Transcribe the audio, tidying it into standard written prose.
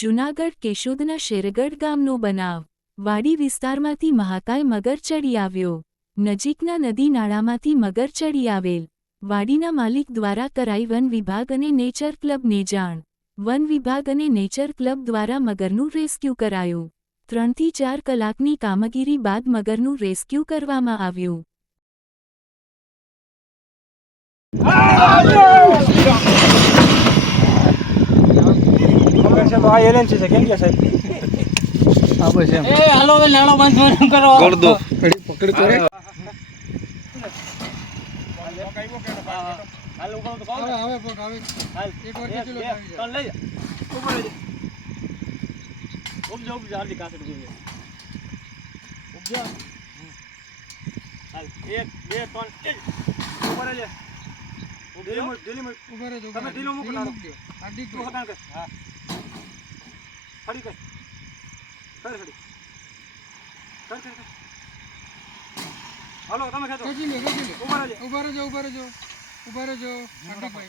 જૂનાગઢ કેશોદના શેરગઢ ગામનો બનાવ. વાડી વિસ્તારમાંથી મહાકાય મગર ચડી આવ્યો. નજીકના નદી નાળામાંથી મગર ચડી આવેલ. વાડીના માલિક દ્વારા કરાઈ વન વિભાગ અને નેચર ક્લબને જાણ. વન વિભાગ અને નેચર ક્લબ દ્વારા મગરનું રેસ્ક્યુ કરાયું. 3 થી 4 કલાકની કામગીરી બાદ મગરનું રેસ્ક્યુ કરવામાં આવ્યું. तो आ एलन से केम क्या साहब आ बस एम ए हेलो वे नाणो बंद करो कर दो पकड़ पकड़ करे हालो को तो आवे पोक आवे हाल एक और किलो चल ले ऊपर ले उब जा जल्दी का से उब जा हाल 1 2 3 ऊपर ले दिल्ली में ऊपर है તમે ઢીલો મૂકો ના આડી તો હટાણ કર હા ખડી કર ખડી કર હાલો તમે ખેતો ऊपर आ जाओ ऊपर आ जाओ आड़ी भाई